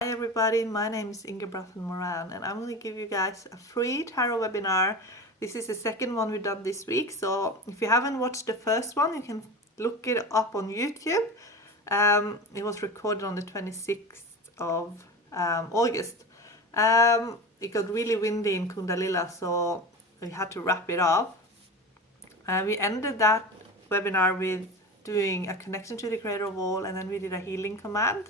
Hi everybody, my name is Inge Moran and I'm going to give you guys a free tarot webinar. This is the second one we've done this week, so if you haven't watched the first one, you can look it up on YouTube. It was recorded on the 26th of August. It got really windy in Kundalila, so we had to wrap it up. We ended that webinar with doing a connection to the creator of all, and then we did a healing command.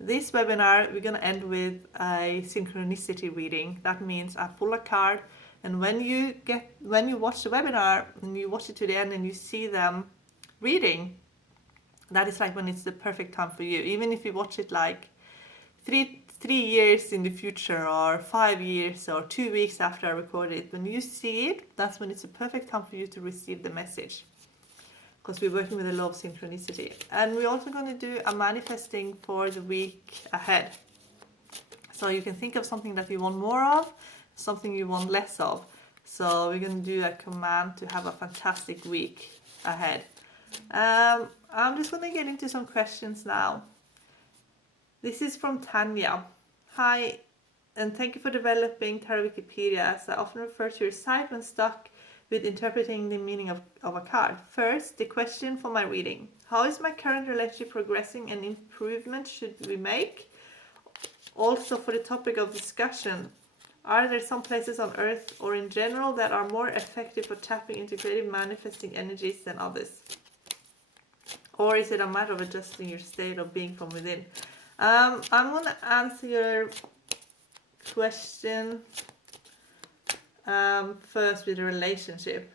This webinar, we're going to end with a synchronicity reading. That means I pull a card, and when you watch the webinar and you watch it to the end and you see them reading, that is like when it's the perfect time for you. Even if you watch it like three years in the future, or 5 years, or 2 weeks after I recorded it, when you see it, that's when it's the perfect time for you to receive the message. Because we're working with the law of synchronicity. And we're also going to do a manifesting for the week ahead. So you can think of something that you want more of, something you want less of. So we're going to do a command to have a fantastic week ahead. I'm just going to get into some questions now. This is from Tanya. Hi, and thank you for developing Tarot Wikipedia, as I often refer to your site when stuck with interpreting the meaning of a card. First, the question for my reading. How is my current relationship progressing, and improvement should we make? Also, for the topic of discussion, are there some places on earth or in general that are more effective for tapping into creative manifesting energies than others? Or is it a matter of adjusting your state of being from within? I'm going to answer your question first with a relationship.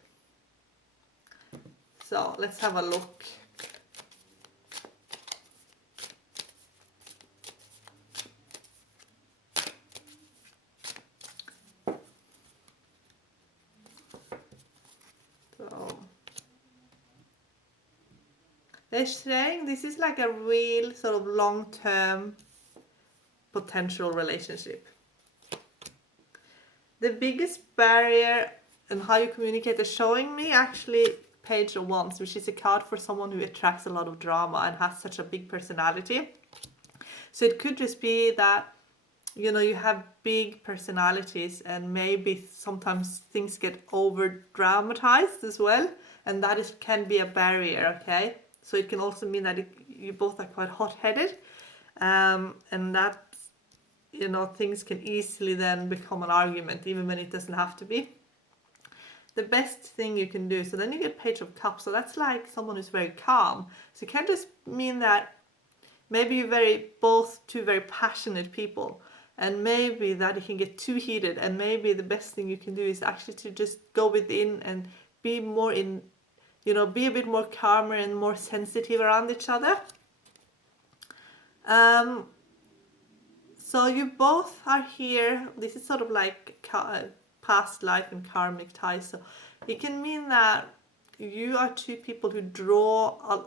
So let's have a look. So they're saying this is like a real sort of long-term potential relationship. The biggest barrier and how you communicate is showing me actually page of wands, which is a card for someone who attracts a lot of drama and has such a big personality. So it could just be that, you know, you have big personalities and maybe sometimes things get over dramatized as well, and that can be a barrier. Okay, so it can also mean that you both are quite hot-headed, and that, you know, things can easily then become an argument, even when it doesn't have to be. The best thing you can do, so then you get Page of Cups, so that's like someone who's very calm. So it can just mean that maybe you're both two very passionate people, and maybe that it can get too heated, and maybe the best thing you can do is actually to just go within and be more in, you know, be a bit more calmer and more sensitive around each other. So you both are here. This is sort of like past life and karmic ties. So it can mean that you are two people who draw,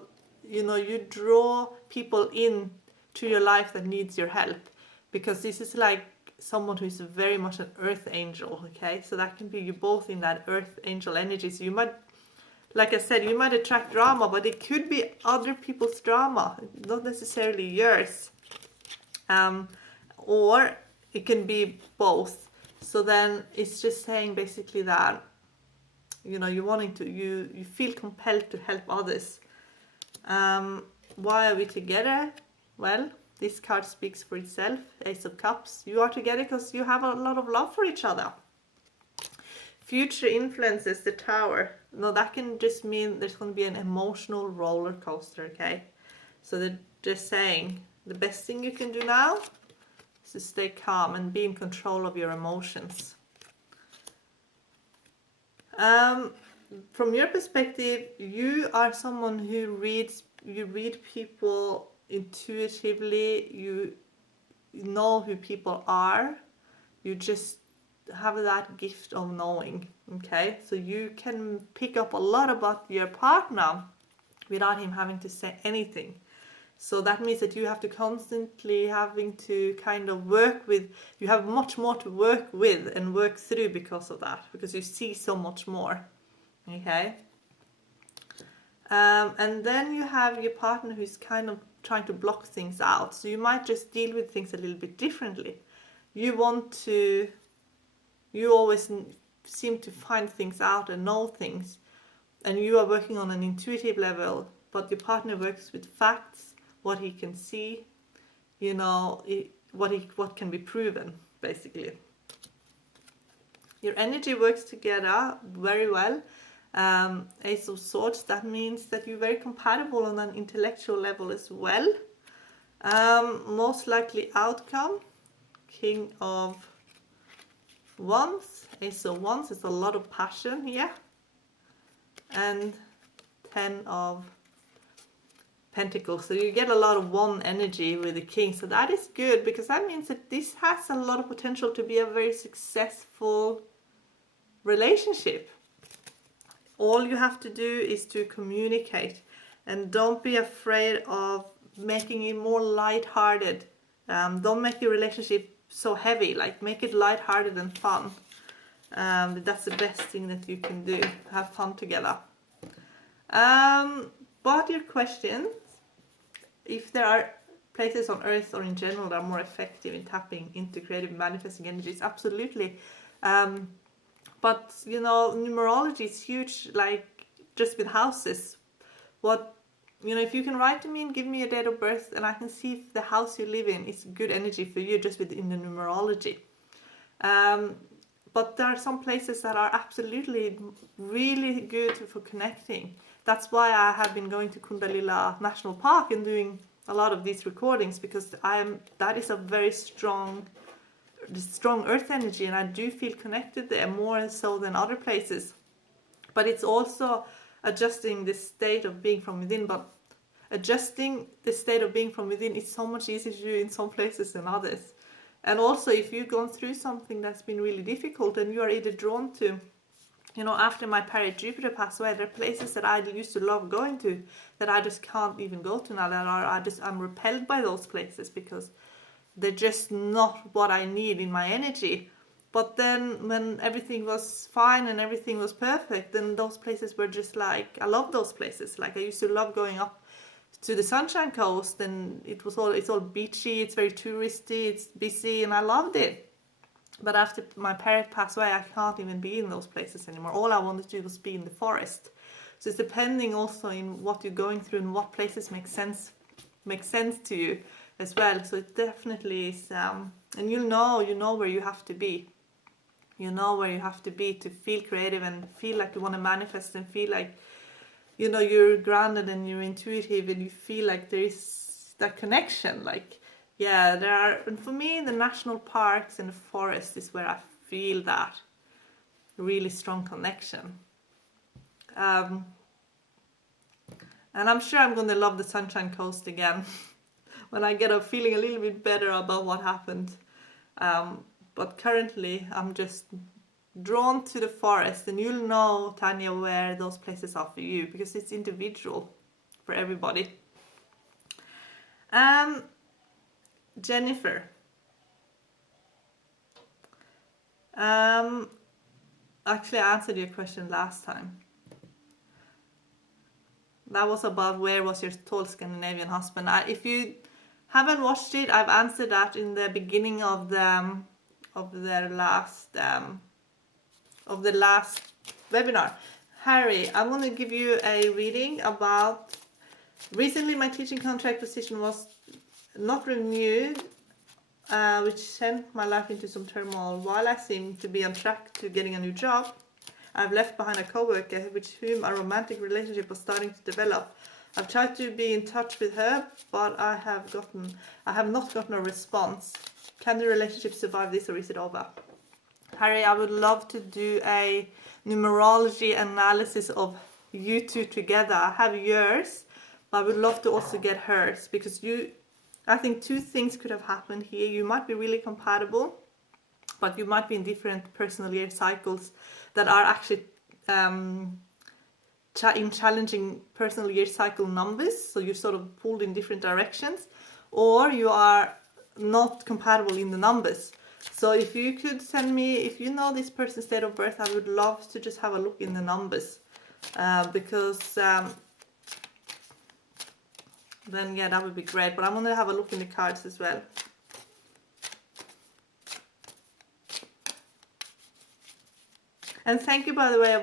you draw people in to your life that needs your help. Because this is like someone who is very much an earth angel, okay? So that can be you both in that earth angel energy. So you might, like I said, you might attract drama, but it could be other people's drama, not necessarily yours. Or it can be both. So then it's just saying basically that, you know, you feel compelled to help others. Why are we together? Well, this card speaks for itself. Ace of Cups. You are together because you have a lot of love for each other. Future influences, the Tower. No, that can just mean there's going to be an emotional roller coaster, okay? So they're just saying the best thing you can do now is to stay calm and be in control of your emotions. From your perspective, you are someone who read people intuitively. You know who people are. You just have that gift of knowing, okay? So you can pick up a lot about your partner without him having to say anything. So that means that you have to constantly having to kind of work with, you have much more to work with and work through because of that, because you see so much more, okay? And then you have your partner who's kind of trying to block things out. So you might just deal with things a little bit differently. You always seem to find things out and know things, and you are working on an intuitive level, but your partner works with facts, what he can see, what can be proven, basically. Your energy works together very well. Ace of Swords, that means that you're very compatible on an intellectual level as well. Most likely outcome, King of Wands. Ace of Wands is a lot of passion here. And 10 of Pentacles. So you get a lot of one energy with the King. So that is good, because that means that this has a lot of potential to be a very successful relationship. All you have to do is to communicate, and don't be afraid of making it more light-hearted. Don't make your relationship so heavy, like make it light-hearted and fun. That's the best thing that you can do, have fun together. But your questions, if there are places on Earth or in general that are more effective in tapping into creative manifesting energies, absolutely. But numerology is huge, like just with houses. If you can write to me and give me a date of birth, and I can see if the house you live in is good energy for you just within the numerology. But there are some places that are absolutely really good for connecting. That's why I have been going to Kundalila National Park and doing a lot of these recordings, because that is a very strong earth energy, and I do feel connected there more so than other places. But it's also adjusting the state of being from within. But adjusting the state of being from within is so much easier to do in some places than others. And also, if you've gone through something that's been really difficult and you are either drawn to, after my parent Jupiter passed away, there are places that I used to love going to that I just can't even go to now. I'm repelled by those places because they're just not what I need in my energy. But then when everything was fine and everything was perfect, then those places were just like, I love those places. Like I used to love going up to the Sunshine Coast, and it's all beachy, it's very touristy, it's busy, and I loved it. But after my parent passed away, I can't even be in those places anymore. All I wanted to do was be in the forest. So it's depending also in what you're going through and what places make sense to you as well. So it definitely is, and you know where you have to be. You know where you have to be to feel creative and feel like you want to manifest and feel like you're grounded and you're intuitive and you feel like there is that connection. Like, yeah, there are, and for me, the national parks and the forest is where I feel that really strong connection. And I'm sure I'm going to love the Sunshine Coast again when I get a feeling a little bit better about what happened. But currently, I'm just drawn to the forest, and you'll know, Tanya, where those places are for you, because it's individual for everybody. Jennifer, actually I answered your question last time. That was about where was your tall Scandinavian husband. If you haven't watched it, I've answered that in the beginning of the last webinar. Harry, I'm going to give you a reading about, recently my teaching contract position was not renewed, which sent my life into some turmoil. While I seem to be on track to getting a new job, I've left behind a co-worker with whom a romantic relationship was starting to develop. I've tried to be in touch with her, but I have not gotten a response. Can the relationship survive this, or is it over? Harry, I would love to do a numerology analysis of you two together. I have yours, but I would love to also get hers, because I think two things could have happened here. You might be really compatible, but you might be in different personal year cycles that are actually in challenging personal year cycle numbers. So you're sort of pulled in different directions, or you are not compatible in the numbers. So if you could send me, if you know this person's date of birth, I would love to just have a look in the numbers, because then yeah, that would be great. But I'm going to have a look in the cards as well. And thank you, by the way,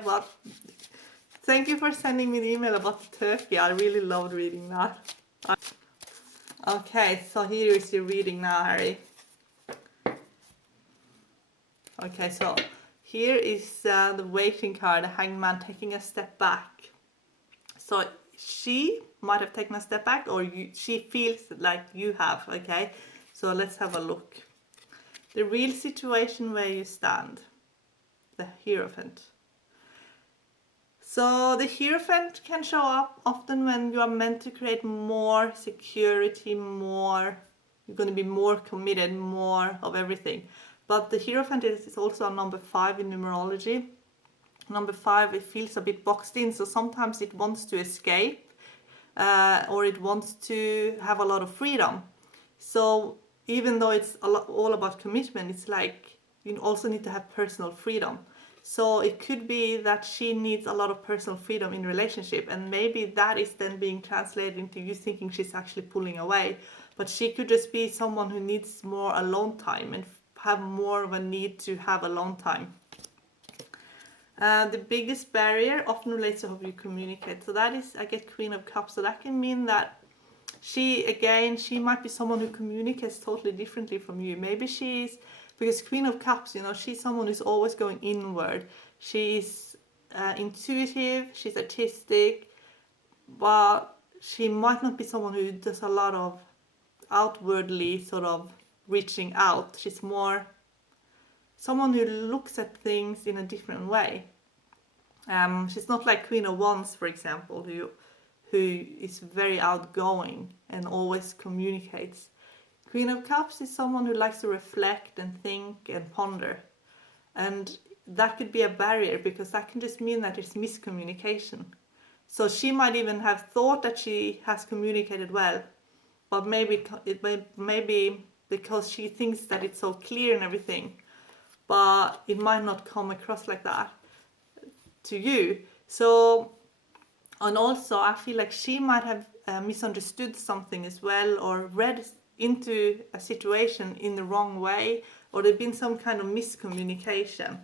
thank you for sending me the email about the turkey. I really loved reading that. Okay, so here is your reading now, Harry. Okay, so here is the waiting card, the hangman taking a step back. So she might have taken a step back, or she feels like you have, okay? So let's have a look. The real situation where you stand. The Hierophant. So the Hierophant can show up often when you are meant to create more security, you're going to be more committed, more of everything. But the Hierophant is also a number 5 in numerology. Number 5, it feels a bit boxed in, so sometimes it wants to escape or it wants to have a lot of freedom. So even though it's all about commitment, it's like you also need to have personal freedom. So it could be that she needs a lot of personal freedom in relationship, and maybe that is then being translated into you thinking she's actually pulling away. But she could just be someone who needs more alone time and have more of a need to have alone time. The biggest barrier often relates to how you communicate. So that is, I get Queen of Cups. So that can mean that she might be someone who communicates totally differently from you. Maybe because Queen of Cups, she's someone who's always going inward. She's intuitive, she's artistic, but she might not be someone who does a lot of outwardly sort of reaching out. She's more someone who looks at things in a different way. She's not like Queen of Wands, for example, who is very outgoing and always communicates. Queen of Cups is someone who likes to reflect and think and ponder. And that could be a barrier, because that can just mean that it's miscommunication. So she might even have thought that she has communicated well, but maybe because she thinks that it's so clear and everything, but it might not come across like that to you. So, and also I feel like she might have misunderstood something as well, or read into a situation in the wrong way, or there's been some kind of miscommunication.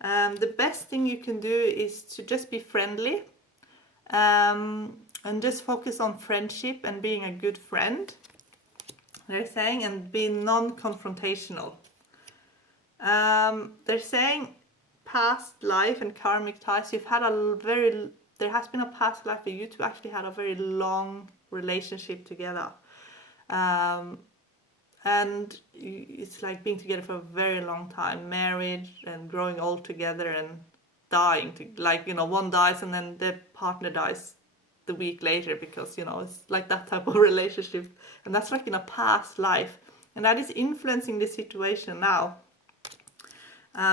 The best thing you can do is to just be friendly and just focus on friendship and being a good friend, they're saying, and be non-confrontational. They're saying past life and karmic ties. There has been a past life where you two actually had a very long relationship together. And it's like being together for a very long time, married and growing old together and dying. One dies and then the partner dies the week later, because, it's like that type of relationship. And that's like in a past life. And that is influencing the situation now,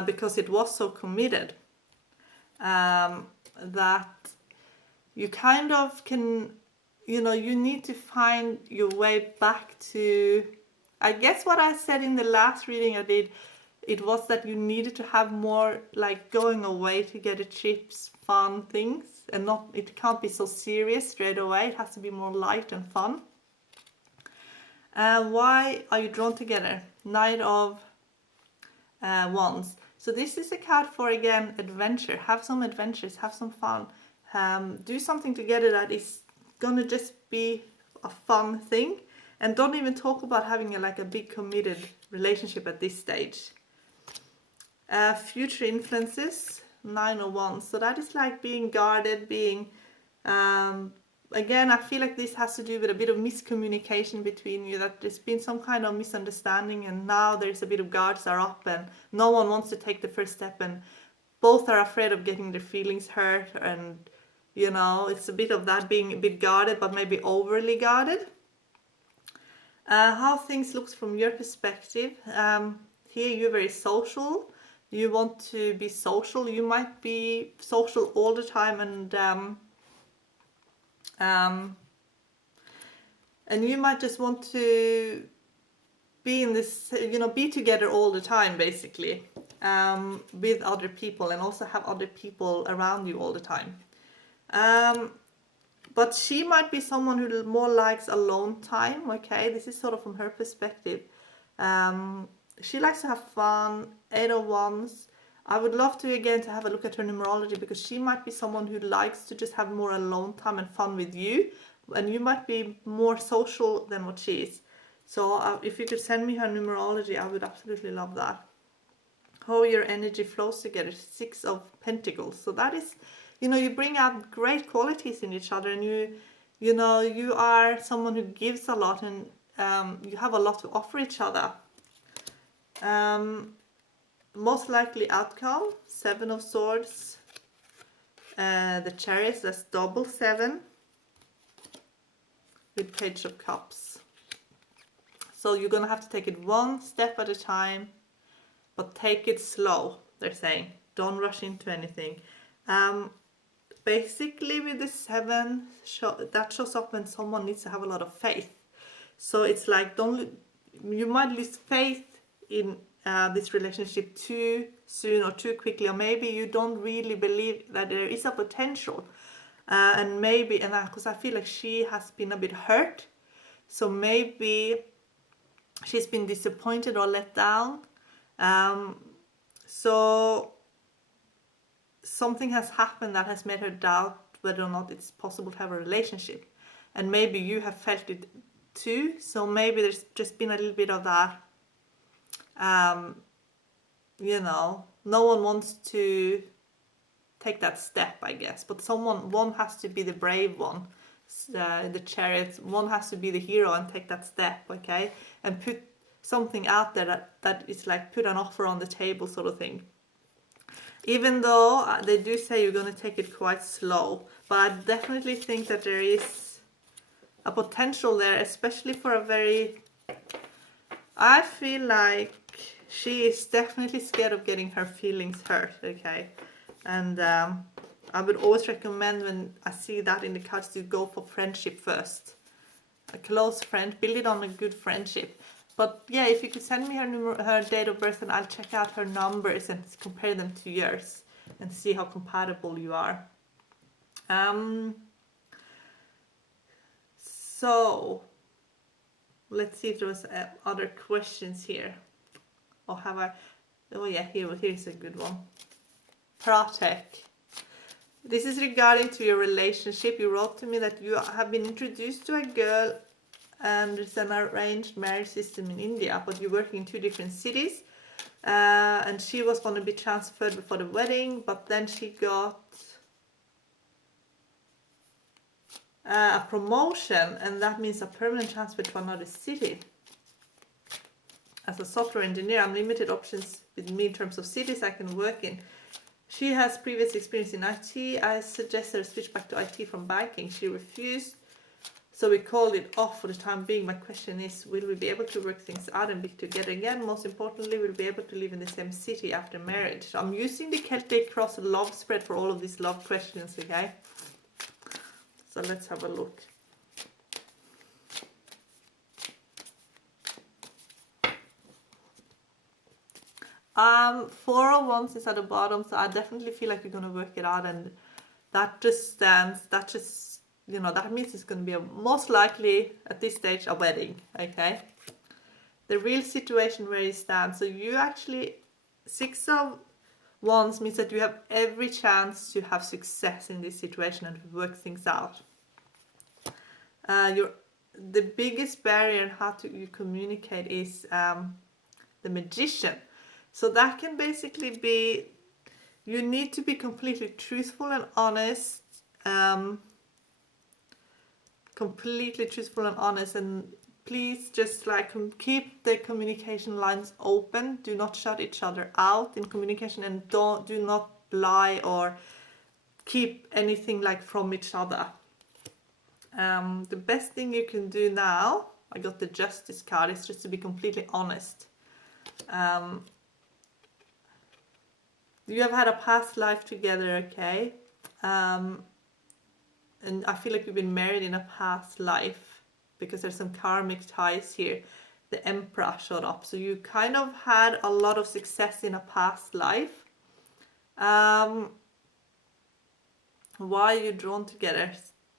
because it was so committed, that you kind of can, you need to find your way back to, I guess what I said in the last reading I did, it was that you needed to have more like going away together, trips, fun things, and it can't be so serious straight away. It has to be more light and fun. Why are you drawn together? Knight of Wands. So this is a card for, again, adventure. Have some adventures, have some fun. Do something together that is gonna just be a fun thing, and don't even talk about having a big committed relationship at this stage. Future influences, 9 of Wands. So that is like being guarded, being again, I feel like this has to do with a bit of miscommunication between you, that there's been some kind of misunderstanding, and now there's a bit of guards are up and no one wants to take the first step, and both are afraid of getting their feelings hurt, and it's a bit of that, being a bit guarded, but maybe overly guarded. How things looks from your perspective. Here you're very social. You want to be social. You might be social all the time, and you might just want to be in this, be together all the time, basically, with other people, and also have other people around you all the time. But she might be someone who more likes alone time, okay? This is sort of from her perspective. She likes to have fun, 8 of Wands. I would love to again to have a look at her numerology, because she might be someone who likes to just have more alone time and fun with you, and you might be more social than what she is. So if you could send me her numerology, I would absolutely love that. How your energy flows together, 6 of Pentacles. So that is, you bring out great qualities in each other, and you are someone who gives a lot, and you have a lot to offer each other. Most likely outcome, 7 of Swords, the Chariot, that's double 7, with Page of Cups. So you're gonna have to take it one step at a time, but take it slow, they're saying. Don't rush into anything. Basically with the 7, that shows up when someone needs to have a lot of faith. So it's like, you might lose faith in this relationship too soon or too quickly, or maybe you don't really believe that there is a potential. And because I feel like she has been a bit hurt, so maybe she's been disappointed or let down. So something has happened that has made her doubt whether or not it's possible to have a relationship, and maybe you have felt it too. So maybe there's just been a little bit of that. No one wants to take that step, I guess, but one has to be the brave one, the Chariot. One has to be the hero and take that step, okay, and put something out there that is like put an offer on the table, sort of thing. Even though they do say you're going to take it quite slow, but I definitely think that there is a potential there, especially for I feel like she is definitely scared of getting her feelings hurt, okay? And I would always recommend, when I see that in the cards, to go for friendship first. A close friend, build it on a good friendship. But yeah, if you could send me her date of birth, and I'll check out her numbers and compare them to yours and see how compatible you are. So let's see if there was other questions here. Or have I? Oh yeah, here's a good one. Pratek. This is regarding to your relationship. You wrote to me that you have been introduced to a girl, and it's an arranged marriage system in India, but you work in 2 different cities, and she was going to be transferred before the wedding, but then she got a promotion, and that means a permanent transfer to another city. As a software engineer, I'm limited options with me in terms of cities I can work in. She has previous experience in IT. I suggested her switch back to IT from banking. She refused, so we called it off for the time being. My question is, will we be able to work things out and be together again? Most importantly, we'll be able to live in the same city after marriage. So I'm using the Celtic Cross love spread for all of these love questions, okay? So let's have a look. Four of Wands is at the bottom, so I definitely feel like you're going to work it out, and that just stands, that means it's going to be most likely at this stage a wedding, okay? The real situation where you stand, so you actually, 6 of Wands means that you have every chance to have success in this situation and work things out. The biggest barrier in how you communicate is the Magician. So that can basically be, you need to be completely truthful and honest, and please just like keep the communication lines open. Do not shut each other out in communication, and do not lie or keep anything like from each other. The best thing you can do now, I got the Justice card, is just to be completely honest. You have had a past life together, okay? And I feel like you've been married in a past life, because there's some karmic ties here. The Emperor showed up, so you kind of had a lot of success in a past life. Why are you drawn together?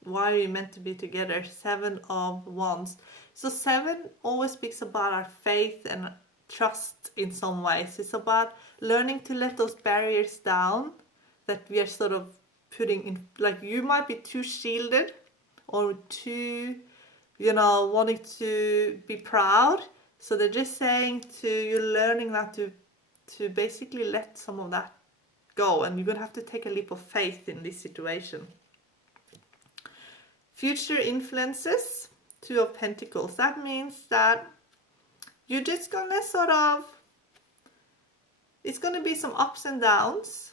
why are you meant to be together? 7 of Wands. So 7 always speaks about our faith and trust in some ways. It's about learning to let those barriers down that we are sort of putting in. Like, you might be too shielded or too, wanting to be proud. So they're just saying to you, learning that to basically let some of that go, and you're going to have to take a leap of faith in this situation. Future influences, 2 of Pentacles. That means that you're just going to it's going to be some ups and downs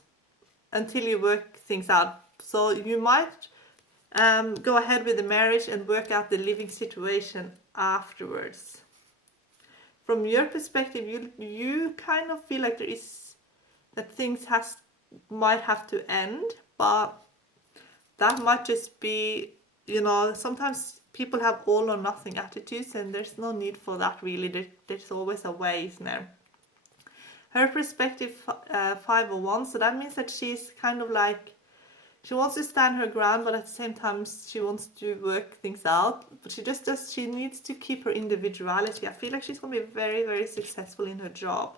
until you work things out. So you might go ahead with the marriage and work out the living situation afterwards. From your perspective, you kind of feel like that things might have to end, but that might just be, sometimes people have all or nothing attitudes, and there's no need for that really. There's always a way, isn't there? Her perspective, 5 of Wands, so that means that she's kind of like, she wants to stand her ground, but at the same time she wants to work things out. But she needs to keep her individuality. I feel like she's going to be very, very successful in her job.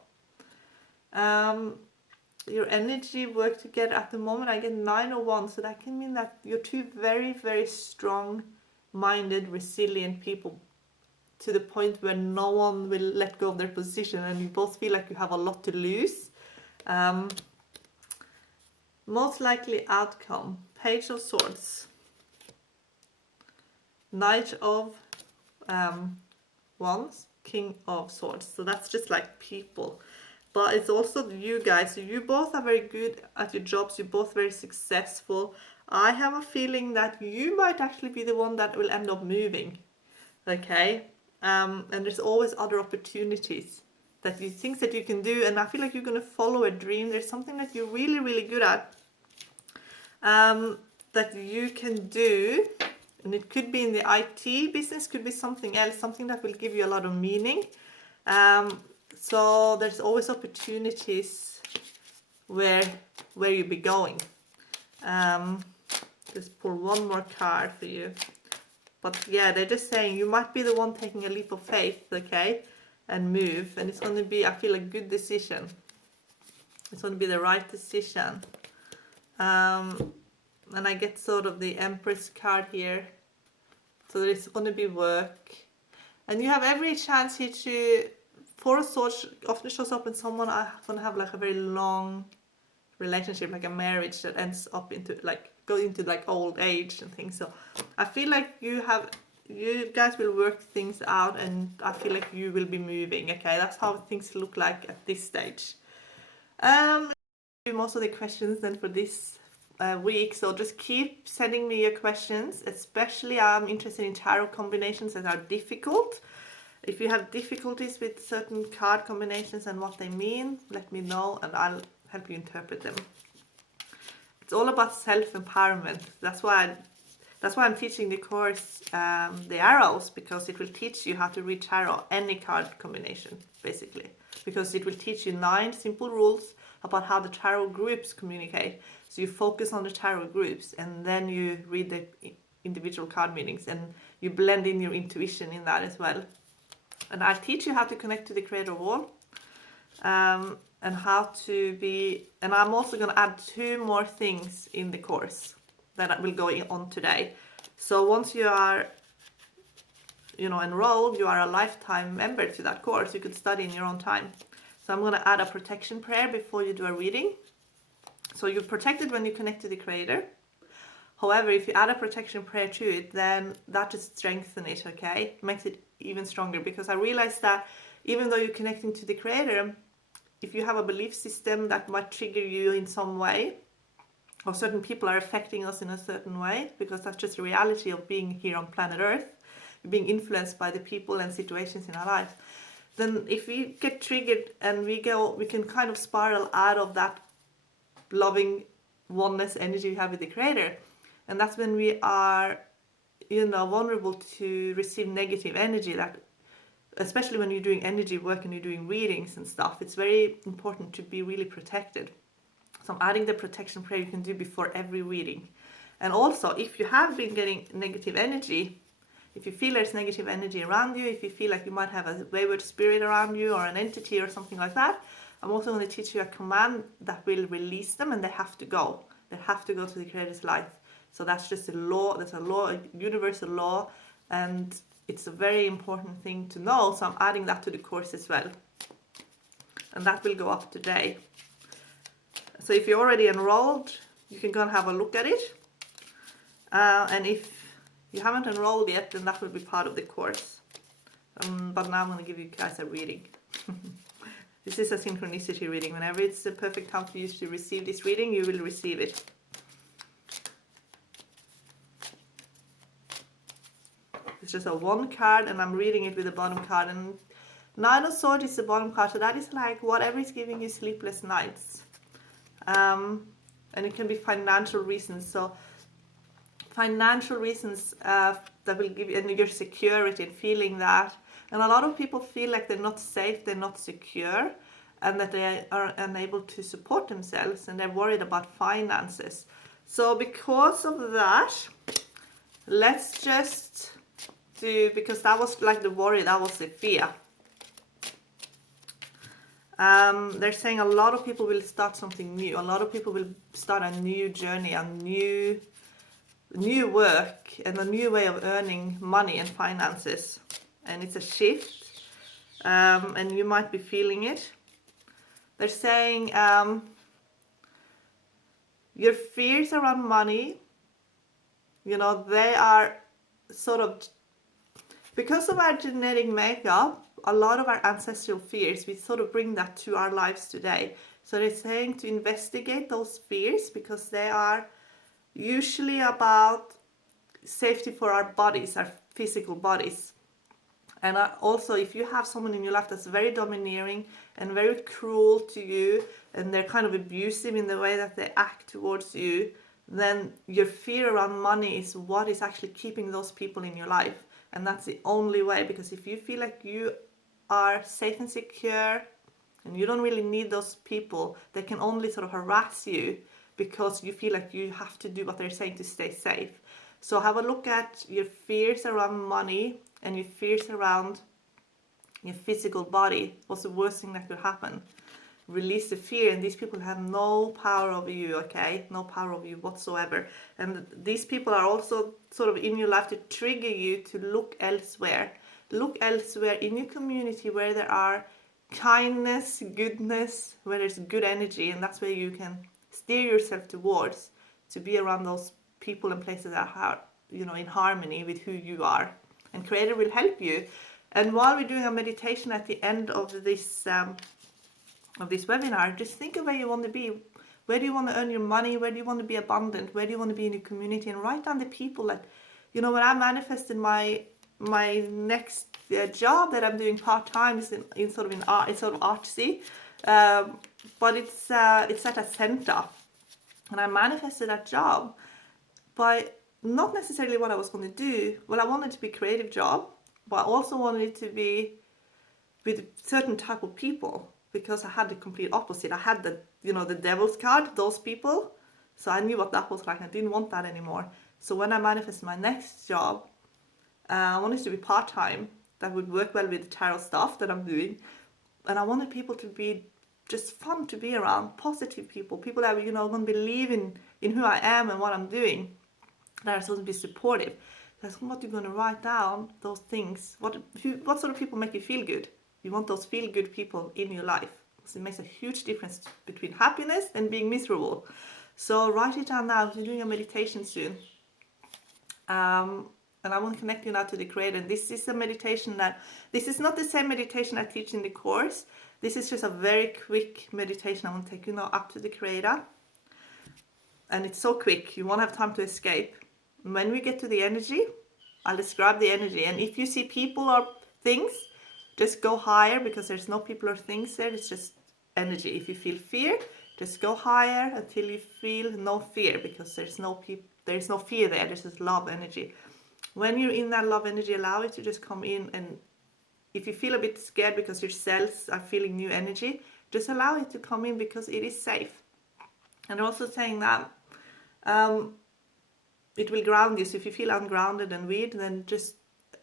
Your energy work together at the moment. I get 9 of Wands, so that can mean that you're 2 very, very strong-minded, resilient people, to the point where no one will let go of their position, and you both feel like you have a lot to lose. Most likely outcome, Page of Swords, Knight of Wands, King of Swords. So that's just like people. But it's also you guys. So you both are very good at your jobs. You're both very successful. I have a feeling that you might actually be the one that will end up moving. Okay? And there's always other opportunities things that you can do. And I feel like you're going to follow a dream. There's something that you're really, really good at. That you can do, and it could be in the IT business, could be something else, something that will give you a lot of meaning. So there's always opportunities where you'll be going. Just pull one more card for you. But yeah, they're just saying you might be the one taking a leap of faith, okay, and move, and it's going to be, I feel, a good decision. It's going to be the right decision. And I get sort of the Empress card here. So there's going to be work. And you have every chance here to, 4 of Swords often shows up when someone is going to have like a very long relationship, like a marriage that ends up into go into old age and things. So I feel like you guys will work things out, and I feel like you will be moving. Okay, that's how things look like at this stage. Most of the questions then for this week, so just keep sending me your questions. Especially I'm interested in tarot combinations that are difficult. If you have difficulties with certain card combinations and what they mean, let me know and I'll help you interpret them. It's all about self-empowerment. That's why I'm teaching the course, the arrows, because it will teach you how to read tarot, any card combination, basically. Because it will teach you 9 simple rules about how the tarot groups communicate. So you focus on the tarot groups, and then you read the individual card meanings, and you blend in your intuition in that as well. And I'll teach you how to connect to the creator of all, and how to be, and I'm also going to add 2 more things in the course that will go on today. So once you are, enrolled, you are a lifetime member to that course. You could study in your own time. So I'm going to add a protection prayer before you do a reading. So you're protected when you connect to the creator. However, if you add a protection prayer to it, then that just strengthens it, okay? It makes it even stronger, because I realized that even though you're connecting to the creator, if you have a belief system that might trigger you in some way, or certain people are affecting us in a certain way, because that's just the reality of being here on planet Earth, being influenced by the people and situations in our lives, then if we get triggered and we can kind of spiral out of that loving oneness energy we have with the creator. And that's when we are, vulnerable to receive negative energy, that especially when you're doing energy work and you're doing readings and stuff, it's very important to be really protected. So I'm adding the protection prayer you can do before every reading. And also, if you have been getting negative energy, if you feel there's negative energy around you, if you feel like you might have a wayward spirit around you or an entity or something like that, I'm also going to teach you a command that will release them, and they have to go. They have to go to the Creator's light. So that's just a law. That's a law, a universal law, and it's a very important thing to know. So I'm adding that to the course as well. And that will go up today. So if you're already enrolled, you can go and have a look at it. And if you haven't enrolled yet, then that will be part of the course. But now I'm going to give you guys a reading. This is a synchronicity reading. Whenever it's the perfect time for you to receive this reading, you will receive it. It's just a one card, and I'm reading it with the bottom card. And Nine of Swords is the bottom card, so that is like whatever is giving you sleepless nights. And it can be financial reasons. So financial reasons that will give you, and your security and feeling that. And a lot of people feel like they're not safe, they're not secure, and that they are unable to support themselves, and they're worried about finances. So because of that, let's just do, because that was like the worry, that was the fear. They're saying a lot of people will start something new. A lot of people will start a new journey, a new work, and a new way of earning money and finances. And it's a shift, and you might be feeling it. They're saying your fears around money, you know, they are sort of, because of our genetic makeup, a lot of our ancestral fears, we sort of bring that to our lives today. So they're saying to investigate those fears, because they are usually about safety for our bodies, our physical bodies. And also, if you have someone in your life that's very domineering and very cruel to you, and they're kind of abusive in the way that they act towards you, then your fear around money is what is actually keeping those people in your life. And that's the only way, because if you feel like you are safe and secure and you don't really need those people, they can only sort of harass you because you feel like you have to do what they're saying to stay safe. So have a look at your fears around money and your fears around your physical body. What's the worst thing that could happen? Release the fear, and these people have no power over you, okay? No power over you whatsoever. And these people are also sort of in your life to trigger you to look elsewhere. Look elsewhere in your community where there are kindness, goodness, where there's good energy, and that's where you can steer yourself towards, to be around those people and places that are, you know, in harmony with who you are. And Creator will help you. And while we're doing a meditation at the end of this webinar, just think of where you want to be. Where do you want to earn your money? Where do you want to be abundant? Where do you want to be in your community? And write down the people that, you know, when I manifested my next job that I'm doing part-time is in sort of art. It's sort of artsy, but it's at a center, and I manifested that job by not necessarily what I was going to do. Well, I wanted to be a creative job, but I also wanted it to be with a certain type of people, because I had the complete opposite. I had the, you know, the devil's card, those people. So I knew what that was like. I didn't want that anymore. So when I manifested my next job, I wanted it to be part-time. That would work well with the tarot stuff that I'm doing. And I wanted people to be just fun to be around, positive people, people that, you know, are going to believe in who I am and what I'm doing, that are supposed to be supportive. That's what you're going to write down, those things. What sort of people make you feel good? You want those feel-good people in your life, because it makes a huge difference between happiness and being miserable. So write it down now. You're doing a meditation soon. And I want to connect you now to the Creator. And this is a meditation this is not the same meditation I teach in the course. This is just a very quick meditation. I want to take you now up to the Creator. And it's so quick, you won't have time to escape. When we get to the energy, I'll describe the energy. And if you see people or things, just go higher, because there's no people or things there. It's just energy. If you feel fear, just go higher until you feel no fear, because there's no fear there. There's just love energy. When you're in that love energy, allow it to just come in. And if you feel a bit scared because your cells are feeling new energy, just allow it to come in, because it is safe. And they're also saying that it will ground you. So if you feel ungrounded and weird, then just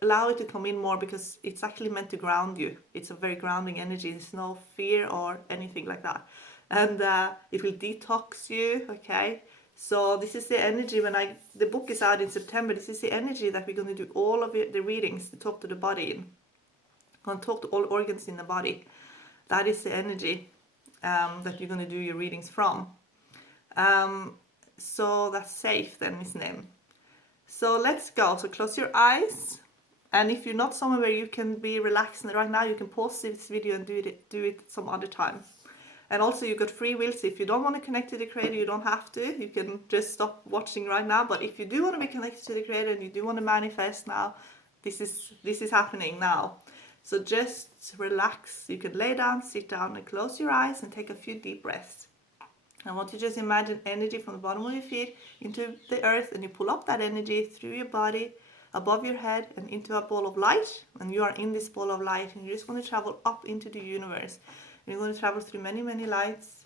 allow it to come in more, because it's actually meant to ground you. It's a very grounding energy. There's no fear or anything like that. And it will detox you, okay? So this is the energy the book is out in September. This is the energy that we're going to do all of the readings to talk to the body in. Going to talk to all organs in the body. That is the energy that you're going to do your readings from. So that's safe then, isn't it? So let's go. So close your eyes. And if you're not somewhere where you can be relaxed right now, you can pause this video and do it some other time. And also you've got free will, so if you don't want to connect to the Creator, you don't have to. You can just stop watching right now. But if you do want to be connected to the Creator and you do want to manifest now, this is happening now. So just relax. You can lay down, sit down and close your eyes and take a few deep breaths. I want you to just imagine energy from the bottom of your feet into the earth, and you pull up that energy through your body, above your head and into a ball of light. And you are in this ball of light, and you're just going to travel up into the universe. You're going to travel through many, many lights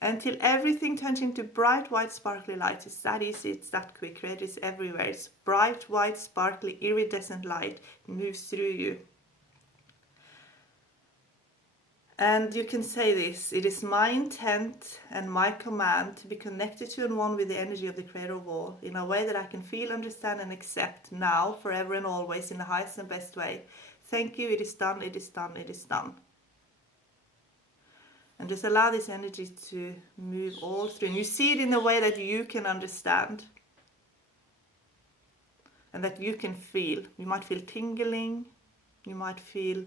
until everything turns into bright, white, sparkly light. It's that easy, it's that quick. Creator is everywhere. It's bright, white, sparkly, iridescent light. It moves through you. And you can say this: it is my intent and my command to be connected to and one with the energy of the Creator of all, in a way that I can feel, understand and accept now, forever and always, in the highest and best way. Thank you, it is done, it is done, it is done. And just allow this energy to move all through. And you see it in a way that you can understand and that you can feel. You might feel tingling. You might feel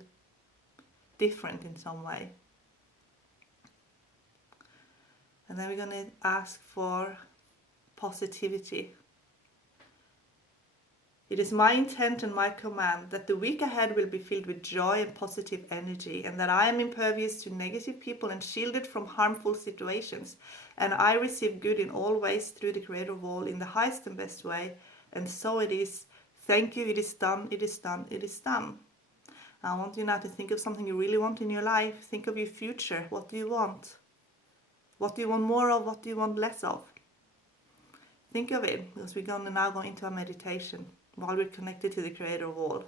different in some way. And then we're going to ask for positivity. It is my intent and my command that the week ahead will be filled with joy and positive energy, and that I am impervious to negative people and shielded from harmful situations, and I receive good in all ways through the Creator of all in the highest and best way, and so it is. Thank you, it is done, it is done, it is done. I want you now to think of something you really want in your life. Think of your future. What do you want? What do you want more of? What do you want less of? Think of it, because we're going to now go into a meditation while we're connected to the Creator of all.